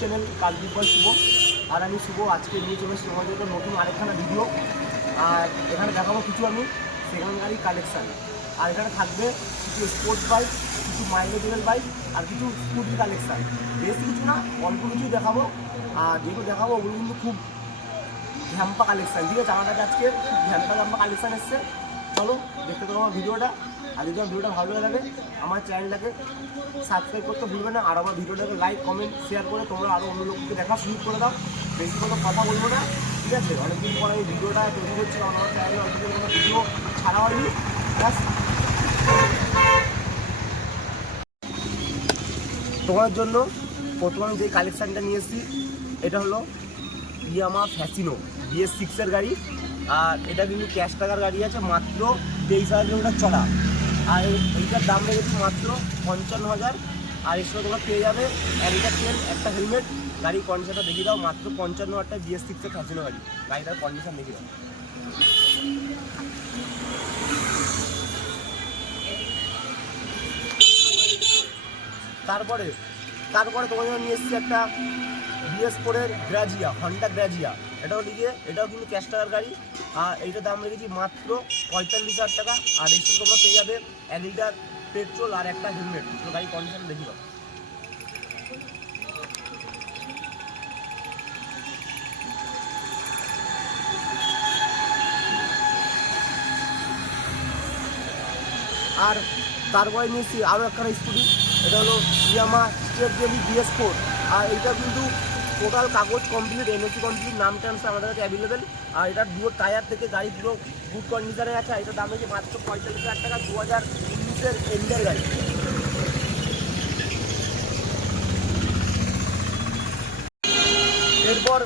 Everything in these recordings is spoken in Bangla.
চ্যানেল কালদীপ বয় শুভ। আর আমি শুভ, আজকে নিয়ে চলে এসেছি তোমাদের নতুন আরেকখানা ভিডিও আর এখানে দেখাবো কিছু আমি গাড়ি কালেকশান আর এখানে থাকবে কিছু স্পোর্টস বাইক কিছু মাইলেজেবল বাইক আর কিছু স্কুটি কালেকশান বেশি কিছু না, অল্প কিছুই দেখাবো। আর যেগুলো দেখাবো, ওগুলো কিন্তু খুব ঝ্যাম্পা কালেকশান ঠিক আছে? আমার কাছে আজকে খুব ঝ্যাম্পা ঝ্যাম্পা কালেকশান এসছে। চলো, দেখতে থাকো আমার ভিডিওটা। আর যদি আমার ভিডিওটা ভালো লাগে, আমার চ্যানেলটাকে সাবস্ক্রাইব করতে ভুলবে না। আর আমার ভিডিওটাকে লাইক কমেন্ট শেয়ার করে তোমরা আরও অন্য লোককে দেখা শুরু করে দাও। বেশি কোনো কথা বলব না, ঠিক আছে? অনেকদিন পর আমি ভিডিওটা তৈরি করছি আমার চ্যানেলে অনেক দিন কোনো ভিডিও ছাড়া হয়নি। ব্যাস। তোমার জন্য প্রথমে আমি যে কালেকশানটা নিয়ে এসেছি, এটা হলো ইয়ামা ফ্যাসিনো বিএস সিক্সের গাড়ি। আর এটা কিন্তু ক্যাশ টাকার গাড়ি আছে মাত্র তেইশ হাজার কিলোমিটার চড়া। আর এই- এইটার দাম লেগেছে মাত্র পঞ্চান্ন হাজার। আর সঙ্গে তোমরা পেয়ে যাবে এক তেল, একটা হেলমেট গাড়ির কন্ডিশনটা দেখিয়ে দাও, মাত্র পঞ্চান্ন হাজারটা বিএস সিক্সের ফ্যাসিনো গাড়ি। গাড়িটার কন্ডিশন দেখিয়ে দাও। তারপরে তারপরে জন্য নিয়ে এসেছি একটা বিএস ফোরের গ্রাজিয়া হন্ডা গ্রাজিয়া এটাও লিখে এটাও কিন্তু ক্যাশ টাকার গাড়ি। আর এইটার দাম রেখেছি মাত্র পঁয়তাল্লিশ হাজার টাকা। আর এর সঙ্গে তোমরা পেয়ে যাবে এক লিটার পেট্রোল আর একটা হেলমেট তো গাড়ি কন্ডিশন দেখি আর তারপরে নিয়েছি আরও একখানা স্কুটি এটা হলো ইয়ামা স্টেট ডেলি বিএস ফোর আর এটা কিন্তু টোটাল কাগজ কমপ্লিট এনওসি কমপ্লিট, নাম টার্মস আমাদের কাছে অ্যাভেলেবেল আর এটার দুটো টায়ার থেকে গাড়ি পুরো গুড কন্ডিশনে আছে, আর এটার দাম হচ্ছে মাত্র পঁয়তাল্লিশ হাজার টাকা দু হাজার উনিশের এন্ডের গাড়ি। এরপর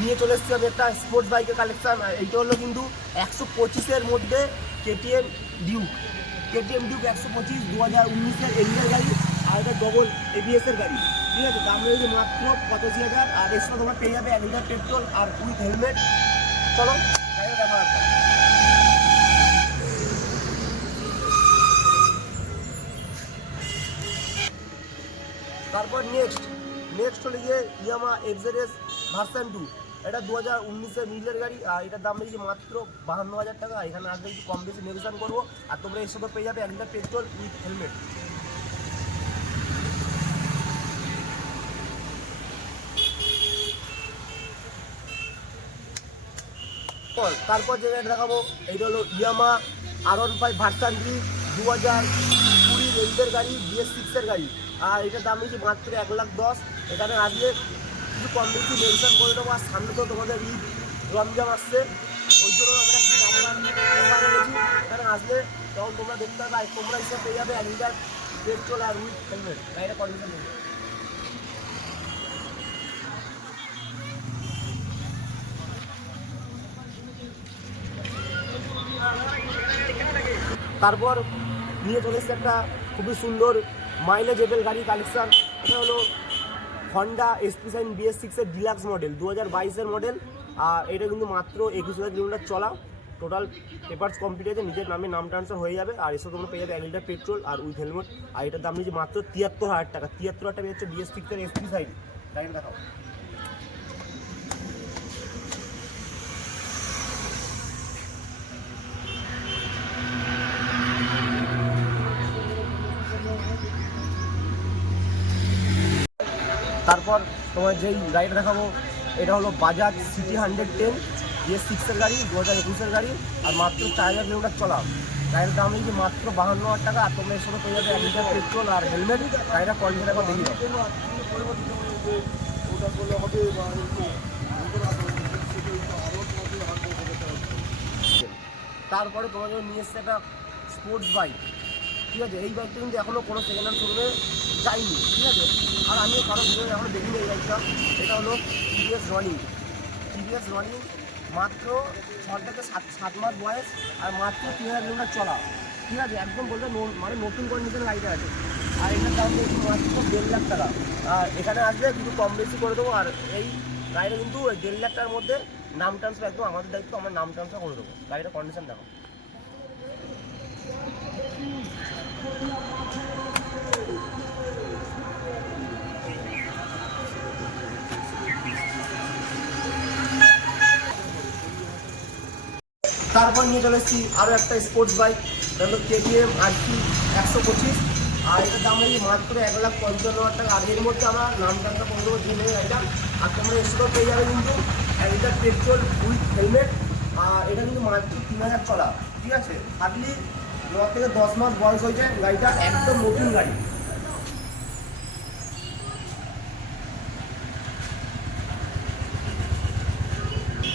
নিয়ে চলে এসেছি আমি একটা স্পোর্টস বাইকের কালেকশান এইটা হলো কিন্তু একশো পঁচিশের মধ্যে কেটিএম ডিউক কেটিএম ডিউক একশো পঁচিশ দু হাজার উনিশের এন্ডিয়ার গাড়ি। আর এটা ডবল এবিএসের গাড়ি। ঠিক আছে? দাম রয়েছে মাত্র পঁচাশি হাজার। আর এর সঙ্গে তোমার পেয়ে যাবে এক লিটার পেট্রোল আর উইথ হেলমেট চলো, গাড়িটা দেখা তারপর নেক্সট নেক্সট হলো গিয়ে ইয়ামা এক্সেরেস ভার্সন টু এটা দু হাজার উনিশের মিলের গাড়ি। আর এটার দাম রেখেছি মাত্র বাহান্ন হাজার টাকা। এখানে আসলে একটু কম বেশি নেগোশিয়েশন করব। আর তোমরা এর সাথে পেয়ে যাবে এক লিটার পেট্রোল উইথ হেলমেট তারপর যে গাড়ি দেখাবো, এইটা হলো Yamaha R one five version দু হাজার কুড়ি রেঞ্জের গাড়ি, বিএস সিক্সের গাড়ি। আর এটার দাম হচ্ছে মাত্র এক লাখ দশ। এখানে আসলে কিছু কম বেশি মেনশন করে দেবো, আর সামনে তো তোমাদের ঈদ রমজান আসছে। ওই জন্য আমরা কিছু দাম দাম এখানে আসলে তখন তোমরা দেখতে পাবে, তোমরা হিসাবে পেয়ে যাবে এক লিটার পেট্রোল আর উইথ হেলমেট গাড়িটা কন্ডিশন তারপর নিয়ে চলে একটা খুবই সুন্দর মাইলেজ এবেল গাড়ি কালেকশন এটা হলো হন্ডা এসপি সাইন বিএস সিক্সের ডিলাক্স মডেল দু হাজার বাইশের মডেল আর এটা কিন্তু মাত্র একুশ হাজার কিলোমিটার চলা। টোটাল পেপার্স কমপ্লিট আছে নিজের নামে নাম ট্রান্সফার হয়ে যাবে। আর এসব তোমরা পেয়ে যাবে এক লিটার পেট্রোল আর উইথ হেলমেট আর এটার দাম নিয়েছে মাত্র তিয়াত্তর হাজার টাকা। তিয়াত্তর হাজার টাকা হচ্ছে বিএস সিক্সের এসপি সাইন গাড়িটা দেখাও। তারপর তোমার যেই গাড়িটা দেখাবো, এটা হলো Bajaj CT hundred ten BS সিক্সের গাড়ি দু হাজার একুশের গাড়ি, আর মাত্র চার হাজার কিলোমিটার চলা। গাড়ির দাম হয়েছে মাত্র বাহান্ন হাজার টাকা, আর তোমরা এর সাথে পেয়ে যাবে এক লিটার পেট্রোল আর হেলমেট গাড়িটা কন্ডিশন একবার দেখিয়ে তারপরে তোমার জন্য নিয়ে এসছে একটা স্পোর্টস বাইক ঠিক আছে এই বাইকটা কিন্তু এখনও কোনো সেকেন্ড হ্যান্ড শোরুমে যায়নি ঠিক আছে? আর আমিও ভিডিও এখনও দেখিনি এই বাইকটা এটা হলো টিভিএস রনিং টিভিএস রনিং মাত্র ছ থেকে সাত সাত মাস বয়স আর মাত্র তিন হাজার কিলোমিটার চলা ঠিক আছে? একদম বলতে মানে নতুন কন্ডিশনের গাড়িটা আছে। আর এটার দাম রয়েছে মাত্র দেড় লাখ টাকা। আর এখানে আসলে কিন্তু কম বেশি করে দেবো, আর এই গাড়িটা কিন্তু দেড় লাখ টাকার মধ্যে নাম ট্রান্সফার একদম আমাদের দায়িত্ব, আমার নাম ট্রান্সফার করে দেবো। গাড়িটা কন্ডিশন দেখো। তারপর নিয়ে চলে এসেছি আরও একটা স্পোর্টস বাইক হলো কেটিএম আর কি একশো পঁচিশ। আর এটার দাম হচ্ছে মাত্র এক লাখ পঞ্চান্ন হাজার টাকা। আর এর মধ্যে আমরা নাম টামটা করে দেবো জেনে গাড়িটা আর তোমরা এসেও পেয়ে যাবে কিন্তু এক লিটার পেট্রোল উইথ হেলমেট আর এটা কিন্তু মাত্র তিন হাজার চলা ঠিক আছে? হার্ডলি ন থেকে দশ মাস বয়স হয়েছে গাড়িটা একদম নতুন গাড়ি।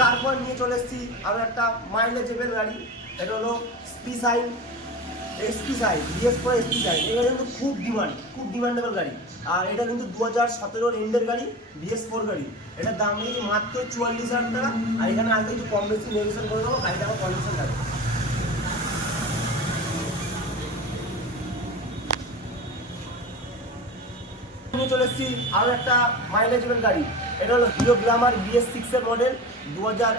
তারপর নিয়ে চলে এসেছি আরও একটা মাইলেজেবেল গাড়ি। এটা হলো স্পি shine SP shine BS four SP shine এটা কিন্তু খুব ডিমান্ড খুব ডিমান্ডেবল গাড়ি। আর এটা কিন্তু দু হাজার সতেরোর এন্ডের গাড়ি বিএস ফোর গাড়ি। এটার দাম কিন্তু মাত্র চুয়াল্লিশ হাজার টাকা। আর এখানে আগে একটু কম বেশি নেগোসিয়েশন করে দেবো, গাড়িটা আমার কন্ডিশন থাকে চলে এসেছি আরও একটা মাইলেজেবল গাড়ি। এটা হলো হিরো গ্ল্যামার বিএস সিক্সের মডেল দু হাজার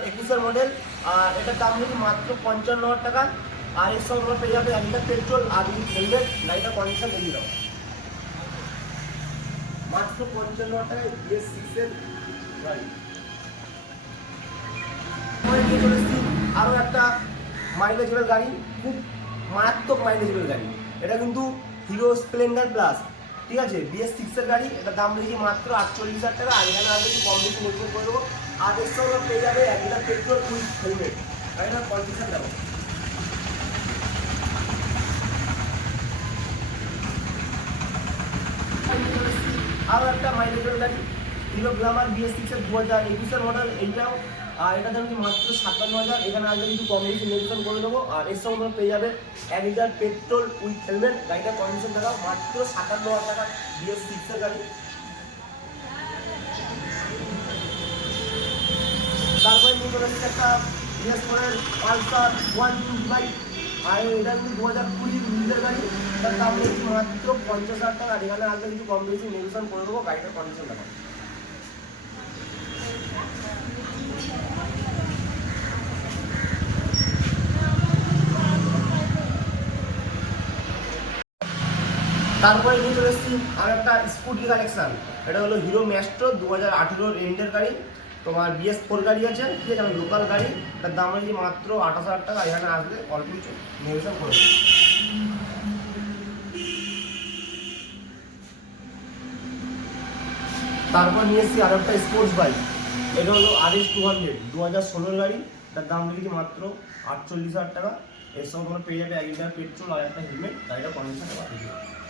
মডেল, আর এটার দাম কিন্তু মাত্র পঞ্চান্ন হাজার টাকা। আর এর সঙ্গে পেয়ে যাবে এক লিটার পেট্রোল আর হেলমেট গাড়িটা কন্ডিশন দেখিয়ে দাও মাত্র পঞ্চান্ন হাজার টাকায় চলে আরও একটা মাইলেজেবল গাড়ি, খুব মারাত্মক মাইলেজেবল গাড়ি। এটা কিন্তু হিরো স্প্লেন্ডার প্লাস ঠিক আছে? বিএস সিক্সের গাড়ি, এটার দাম রয়েছে মাত্র আটচল্লিশ হাজার টাকা। আর এখানে আমি কম বেশি করে দেবো। আর এর সঙ্গে পেয়ে যাবে এক লিটার পেট্রোল উইথ হেলমেট গাড়িটার কন্ডিশন দেবো। আরও একটা মাইলেজের গাড়ি হিরো গ্লামার বিএস সিক্সের দু হাজার একুশের মডেল এইটাও, আর এটা কি মাত্র সাতান্ন হাজার। এখানে আগে কিছু কম বেশি নির্বাচন করে দেবো। আর এর সঙ্গে পেয়ে যাবে, এক লিটার পেট্রোল উইথ হেলমেট গাড়িটার কন্ডিশন দেখাও, মাত্র সাতান্ন হাজার টাকা বিএস সিক্সের গাড়ি। তারপরে নিয়ে চলে এসেছে একটা বিএস ফোরের পালসার ওয়ান টোয়েন্টি ফাইভ। আর এটা কিন্তু দু হাজার কুড়ি লিটার গাড়ি। তার দাম হচ্ছে মাত্র পঞ্চাশ হাজার টাকা। এখানে আগে কিছু কম বেশি নেগোসিয়েশন করে দেবো, গাড়িটার কন্ডিশন দেখাও তারপরে নিয়ে চলে এসেছি আর একটা স্কুটি কালেকশন। এটা হলো হিরো ম্যাস্ট্রো দু হাজার আঠেরোর এন্ডের গাড়ি। তোমার বিএস ফোর গাড়ি আছে, ঠিক আছে আমি লোকাল গাড়ি। তার দাম হয়েছে মাত্র আঠাশ হাজার টাকা, এখানে আসলে অল্প কিছু নেগোসিয়েশন করে। তারপর নিয়ে এসেছি আরও একটা স্পোর্টস বাইক এটা হলো আর এস টু হান্ড্রেড দু হাজার ষোলোর গাড়ি। তার দাম রেখেছি মাত্র আটচল্লিশ হাজার টাকা। এর সঙ্গে তোমরা পেয়ে যাবে এক লিটার পেট্রোল আর একটা হেলমেট গাড়িটা কন্ডিশন পাঠিয়ে দেবে।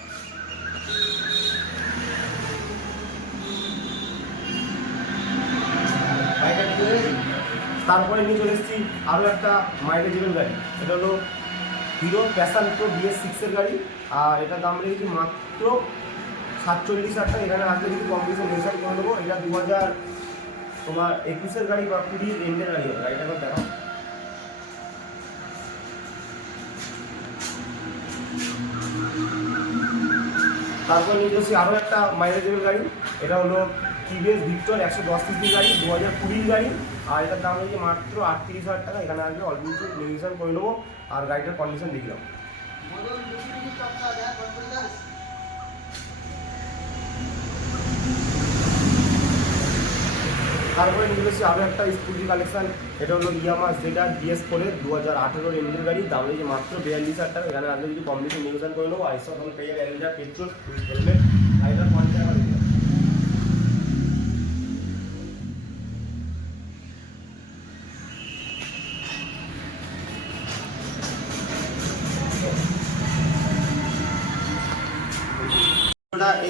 তারপরে নিয়ে চলে এসেছি আরও একটা মাইলেজেবল গাড়ি। এটা হলো হিরো প্যাশান প্রো বিএস সিক্সের গাড়ি। আর এটার দাম রেখেছি মাত্র সাতচল্লিশ হাজার টাকা। এখানে আসলে কিছু কম বেশি মেশার করে দেবো এটা দু হাজার তোমার একুশের গাড়ি বা কুড়ির এন্ডের গাড়ি হবে। গাড়িটা একবার তারপর নিয়ে যাচ্ছি আরও একটা মাইলেজেবল গাড়ি। এটা হলো টিভিএস ভিক্টর একশো দশ সিসির গাড়ি দু হাজার কুড়ির গাড়ি। আর এটার দাম হচ্ছে মাত্র আটত্রিশ হাজার টাকা। এখানে আসলে অল্প কিছু রেজিস্ট্রেশন করে নেব। আর গাড়িটার কন্ডিশন দেখলাম তারপরে নিয়ে এসেছি আরও একটা স্কুটি কালেকশন। এটা হলো ইয়ামা জেডার ডিএস ফোরের দু হাজার আঠেরোর এমজির গাড়ি। দাম হয়েছে মাত্র বিয়াল্লিশ হাজার টাকা। এখানে আগে যদি কম বেশি নেগোসিয়েশন করে নেব। আর সব পেয়ে এক পেট্রোল হেলমেট গাড়িটার পঞ্চাশ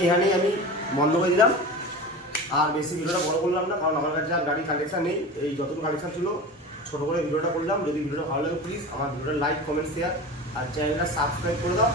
এইখানেই আমি বন্ধ করে দিলাম। আর বেশি ভিডিওটা বড় করলাম না, কারণ আমার কাছে আর গাড়ি কালেকশন নেই। এই যতটুকু কালেকশন ছিল, ছোট করে ভিডিওটা করলাম। যদি ভিডিওটা ভালো লাগে প্লিজ আমার ভিডিওটা লাইক কমেন্ট শেয়ার আর চ্যানেলটা সাবস্ক্রাইব করে দাও।